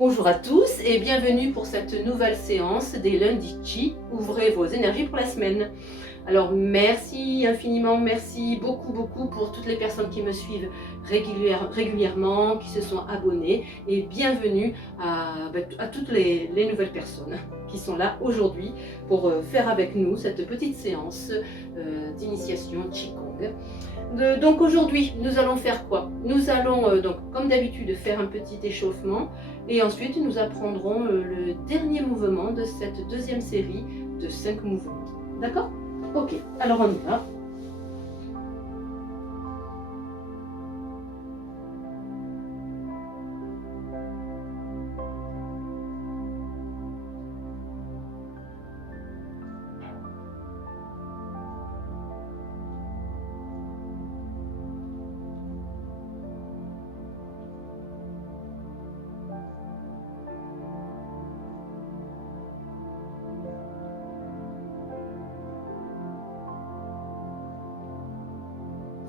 Bonjour à tous et bienvenue pour cette nouvelle séance des lundis Chi. Ouvrez vos énergies pour la semaine. Alors merci infiniment, merci beaucoup pour toutes les personnes qui me suivent régulièrement, qui se sont abonnées et bienvenue à toutes les nouvelles personnes qui sont là aujourd'hui pour faire avec nous cette petite séance d'initiation Qigong. Donc aujourd'hui, nous allons faire quoi? Nous allons donc comme d'habitude faire un petit échauffement et ensuite nous apprendrons le dernier mouvement de cette deuxième série de 5 mouvements. D'accord? Ok, alors on y va.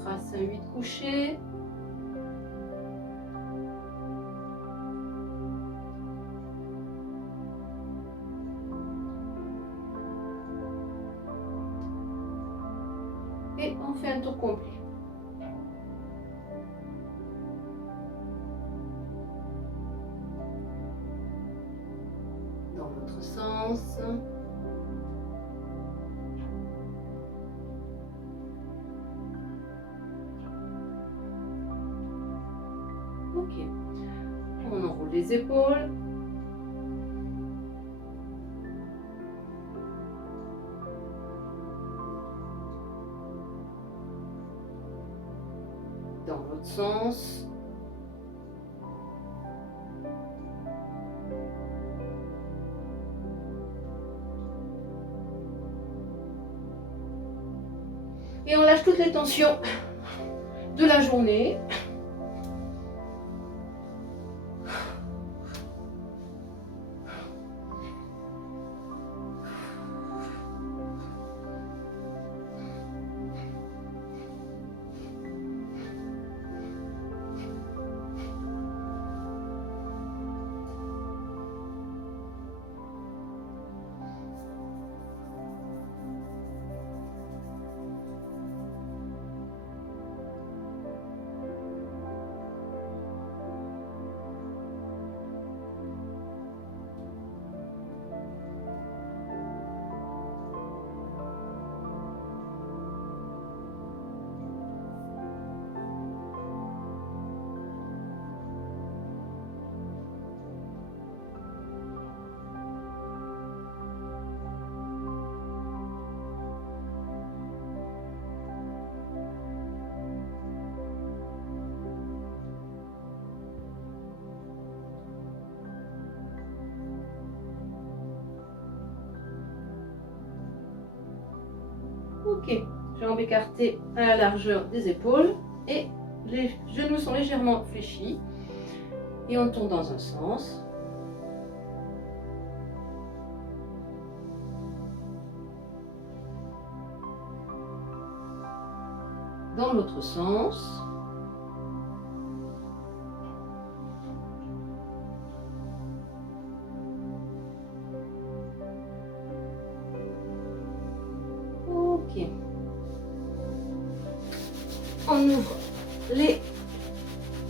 Trace un 8 couché. Et on fait un tour complet. Dans l'autre sens. Ok. On enroule les épaules. Dans l'autre sens. Et on lâche toutes les tensions de la journée. Ok, jambes écartées à la largeur des épaules et les genoux sont légèrement fléchis et on tourne dans un sens. Dans l'autre sens. Ok. On ouvre les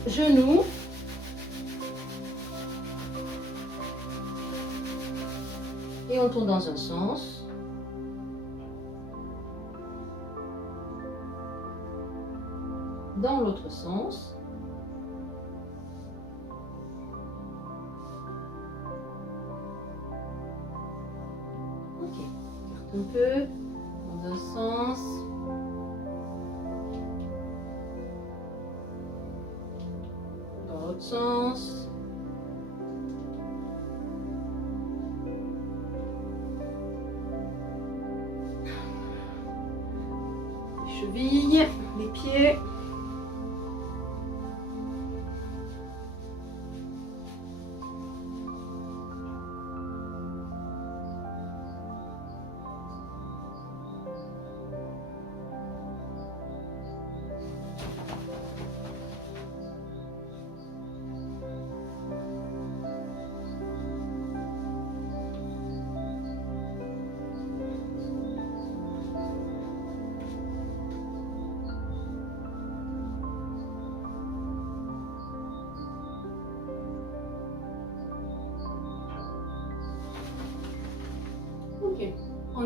genoux. Et on tourne dans un sens. Dans l'autre sens. Ok, écarte un peu. Dans un sens. Dans l'autre sens. Les chevilles, les pieds.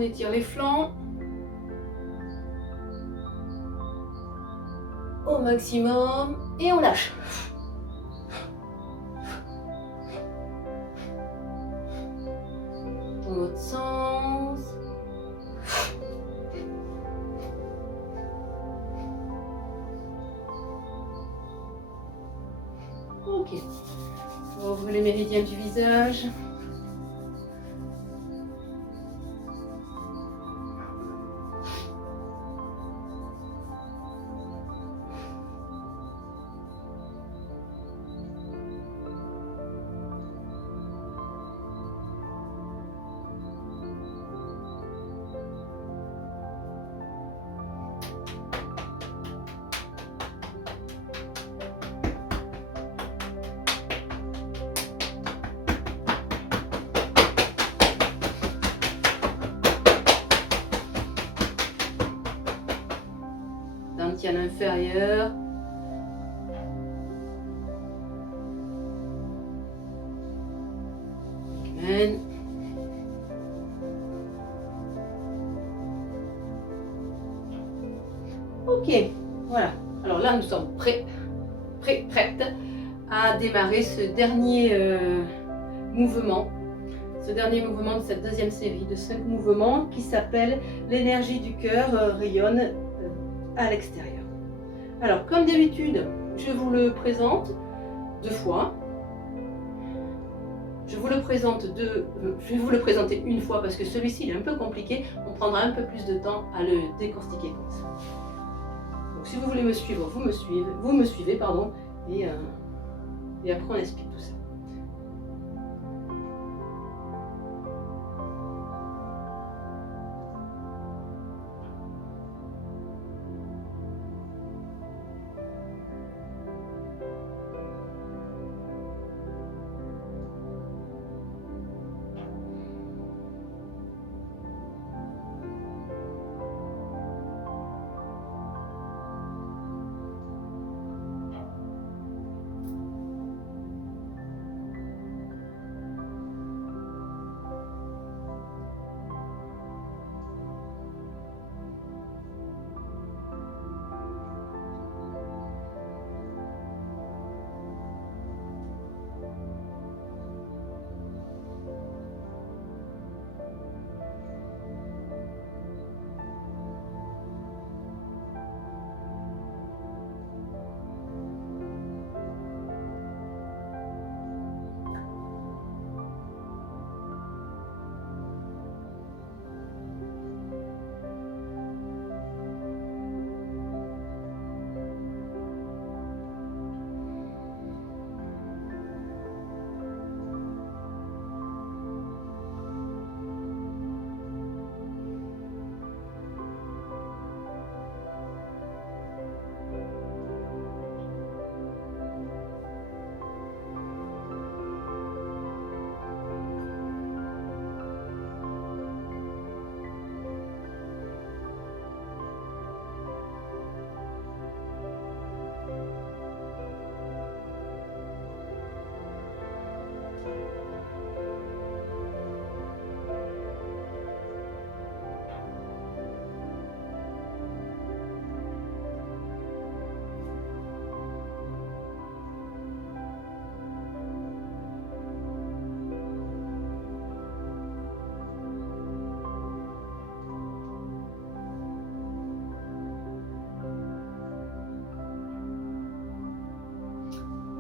étire les flancs au maximum et on lâche. Dans l'autre sens. Ok. On ouvre les méridiens du visage. Dantian inférieur. Amen. Ok, voilà. Alors là, nous sommes prêtes à démarrer ce dernier mouvement. Ce dernier mouvement de cette deuxième série de 5 mouvements qui s'appelle l'énergie du cœur rayonne à l'extérieur. Alors, comme d'habitude, je vous le présente 2 fois. Je vais vous le présenter une fois parce que celui-ci est un peu compliqué. On prendra un peu plus de temps à le décortiquer comme ça. Donc, si vous voulez me suivre, vous me suivez, pardon, et après on explique tout ça.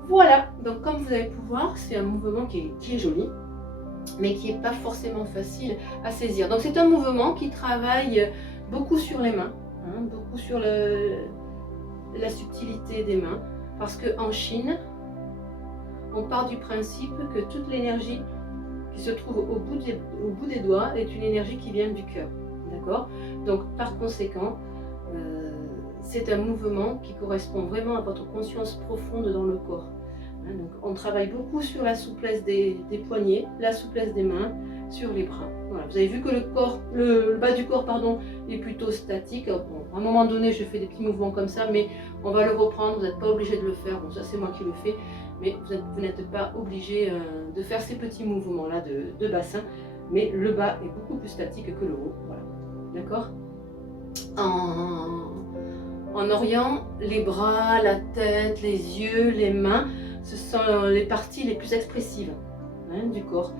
Voilà, donc comme vous avez pu voir, c'est un mouvement qui est joli, mais qui n'est pas forcément facile à saisir. Donc c'est un mouvement qui travaille beaucoup sur les mains, beaucoup sur la subtilité des mains, parce qu'en Chine, on part du principe que toute l'énergie qui se trouve au bout des doigts est une énergie qui vient du cœur. D'accord? Donc par conséquent, c'est un mouvement qui correspond vraiment à votre conscience profonde dans le corps. Donc, on travaille beaucoup sur la souplesse des poignets, la souplesse des mains, sur les bras. Voilà. Vous avez vu que le bas du corps est plutôt statique. Bon, à un moment donné, je fais des petits mouvements comme ça, mais on va le reprendre. Vous n'êtes pas obligé de le faire. Bon, ça c'est moi qui le fais, mais vous n'êtes pas obligé de faire ces petits mouvements-là de bassin. mais le bas est beaucoup plus statique que le haut. Voilà. D'accord? En Orient, les bras, la tête, les yeux, les mains, ce sont les parties les plus expressives du corps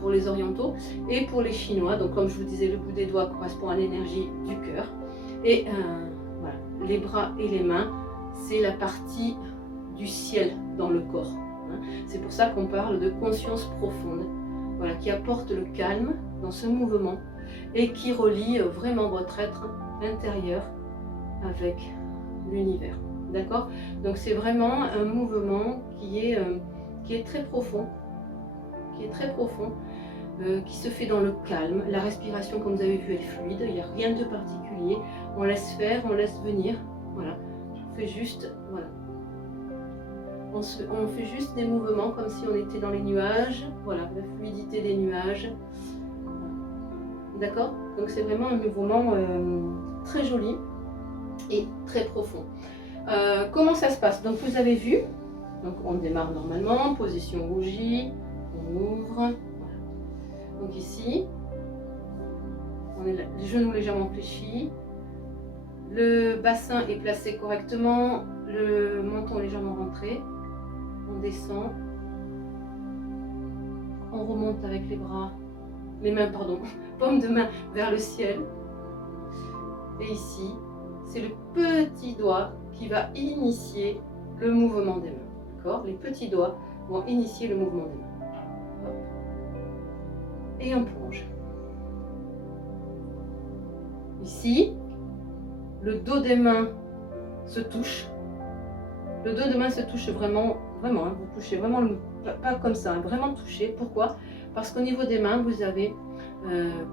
pour les orientaux et pour les chinois. Donc comme je vous disais, le bout des doigts correspond à l'énergie du cœur. Et voilà, les bras et les mains, c'est la partie du ciel dans le corps. C'est pour ça qu'on parle de conscience profonde, voilà, qui apporte le calme dans ce mouvement et qui relie vraiment votre être intérieur avec l'univers. D'accord? Donc c'est vraiment un mouvement qui est très profond, qui se fait dans le calme. La respiration, comme vous avez vu, elle est fluide, il n'y a rien de particulier. On laisse faire, on laisse venir. Voilà. On fait juste, voilà. On fait juste des mouvements comme si on était dans les nuages. Voilà, la fluidité des nuages. D'accord? Donc c'est vraiment un mouvement très joli et très profond. Comment ça se passe? Donc vous avez vu, donc on démarre normalement, position bougie, on ouvre. Voilà. Donc ici, on est les genoux légèrement fléchis, le bassin est placé correctement, le menton légèrement rentré, on descend, on remonte avec les bras, les mains, pardon, paume de main vers le ciel. Et ici, c'est le petit doigt qui va initier le mouvement des mains. D'accord? Les petits doigts vont initier le mouvement des mains. Hop. Et on plonge. Ici, le dos des mains se touche. Le dos des mains se touche vraiment, vraiment. Vous touchez vraiment, pas comme ça, vraiment touché. Pourquoi? Parce qu'au niveau des mains, vous avez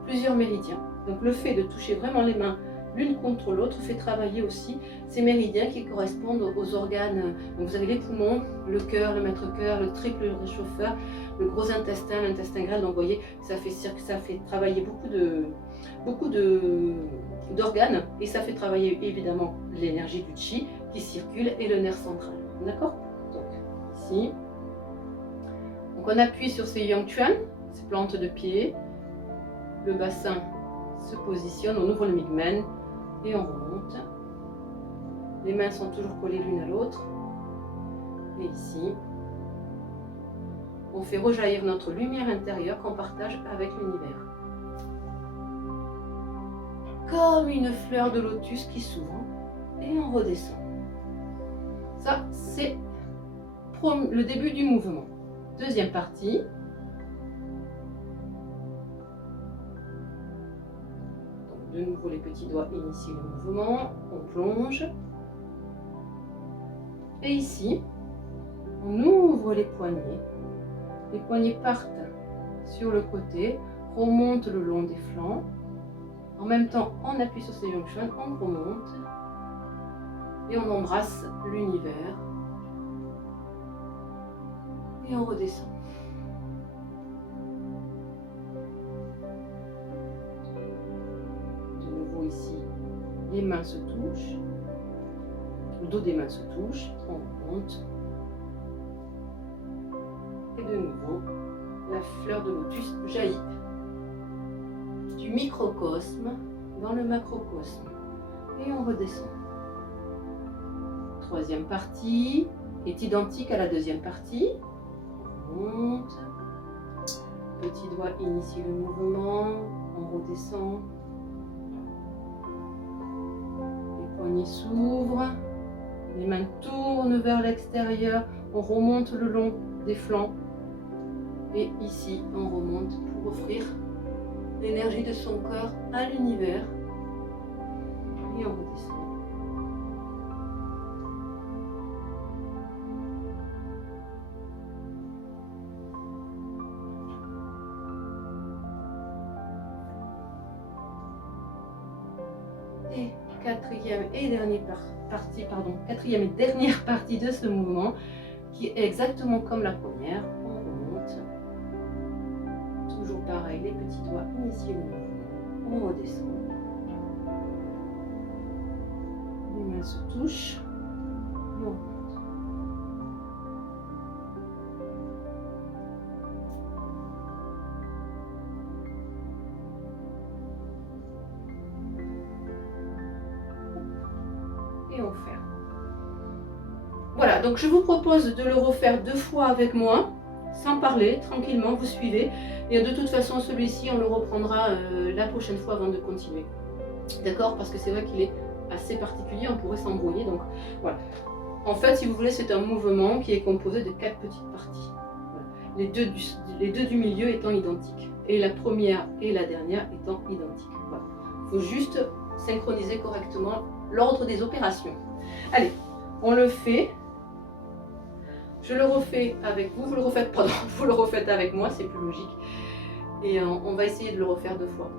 plusieurs méridiens. Donc le fait de toucher vraiment les mains l'une contre l'autre fait travailler aussi ces méridiens qui correspondent aux organes. Donc vous avez les poumons, le cœur, le maître-cœur, le triple réchauffeur, le gros intestin, l'intestin grêle. Donc vous voyez, ça fait travailler beaucoup d'organes et ça fait travailler évidemment l'énergie du chi qui circule et le nerf central. D'accord? Donc ici, donc on appuie sur ces yangquan, ces plantes de pied, le bassin se positionne, on ouvre le migmen et on remonte. Les mains sont toujours collées l'une à l'autre. Et ici, on fait rejaillir notre lumière intérieure qu'on partage avec l'univers. Comme une fleur de lotus qui s'ouvre et on redescend. Ça, c'est le début du mouvement. Deuxième partie. De nouveau, les petits doigts initient le mouvement, on plonge. Et ici, on ouvre les poignets. Les poignets partent sur le côté, remontent le long des flancs. En même temps, on appuie sur ces yangquan, on remonte. Et on embrasse l'univers. Et on redescend. Ici, les mains se touchent, le dos des mains se touche, on remonte. Et de nouveau, la fleur de lotus jaillit du microcosme dans le macrocosme. Et on redescend. Troisième partie est identique à la deuxième partie. On remonte. Petit doigt initie le mouvement, on redescend. Les poignets s'ouvrent, les mains tournent vers l'extérieur, on remonte le long des flancs et ici on remonte pour offrir l'énergie de son cœur à l'univers et on redescend. Et quatrième et dernière partie de ce mouvement qui est exactement comme la première. On remonte. Toujours pareil, les petits doigts initient le mouvement. On redescend. Les mains se touchent. Et on remonte. et on ferme. Voilà, donc je vous propose de le refaire 2 fois avec moi, sans parler, tranquillement, vous suivez. Et de toute façon, celui-ci, on le reprendra la prochaine fois avant de continuer. D'accord? Parce que c'est vrai qu'il est assez particulier, on pourrait s'embrouiller. Donc voilà. En fait, si vous voulez, c'est un mouvement qui est composé de 4 petites parties. Voilà. Les deux du milieu étant identiques. Et la première et la dernière étant identiques. Voilà. Il faut juste synchroniser correctement l'ordre des opérations. Allez, on le fait. Je le refais avec vous, vous le refaites, pardon, vous le refaites avec moi, c'est plus logique. Et on va essayer de le refaire 2 fois.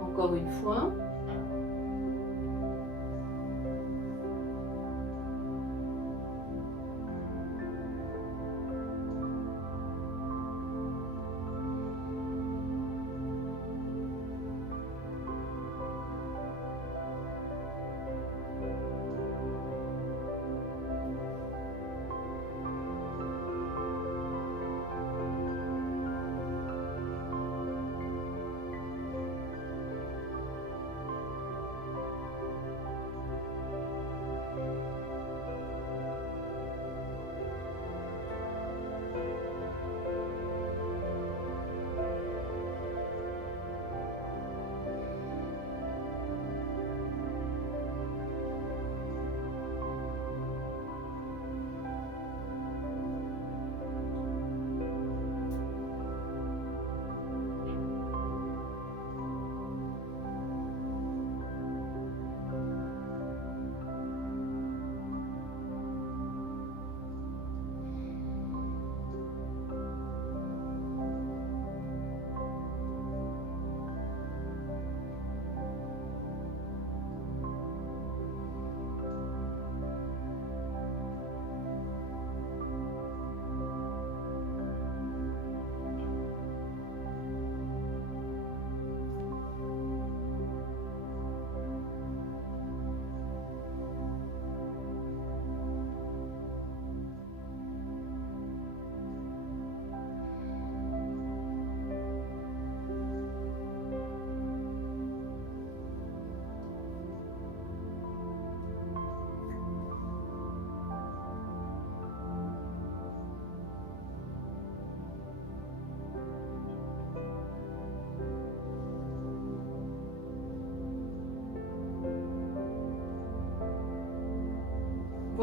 Encore une fois.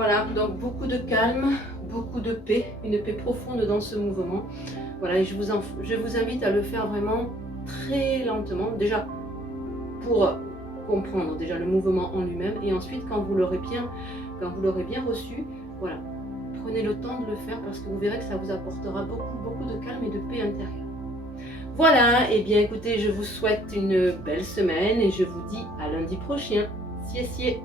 Voilà, donc beaucoup de calme, beaucoup de paix, une paix profonde dans ce mouvement. Voilà, et je vous invite à le faire vraiment très lentement, déjà pour comprendre déjà le mouvement en lui-même, et ensuite quand vous l'aurez bien reçu, voilà, prenez le temps de le faire parce que vous verrez que ça vous apportera beaucoup de calme et de paix intérieure. Voilà, et bien écoutez, je vous souhaite une belle semaine et je vous dis à lundi prochain. Sié, sié.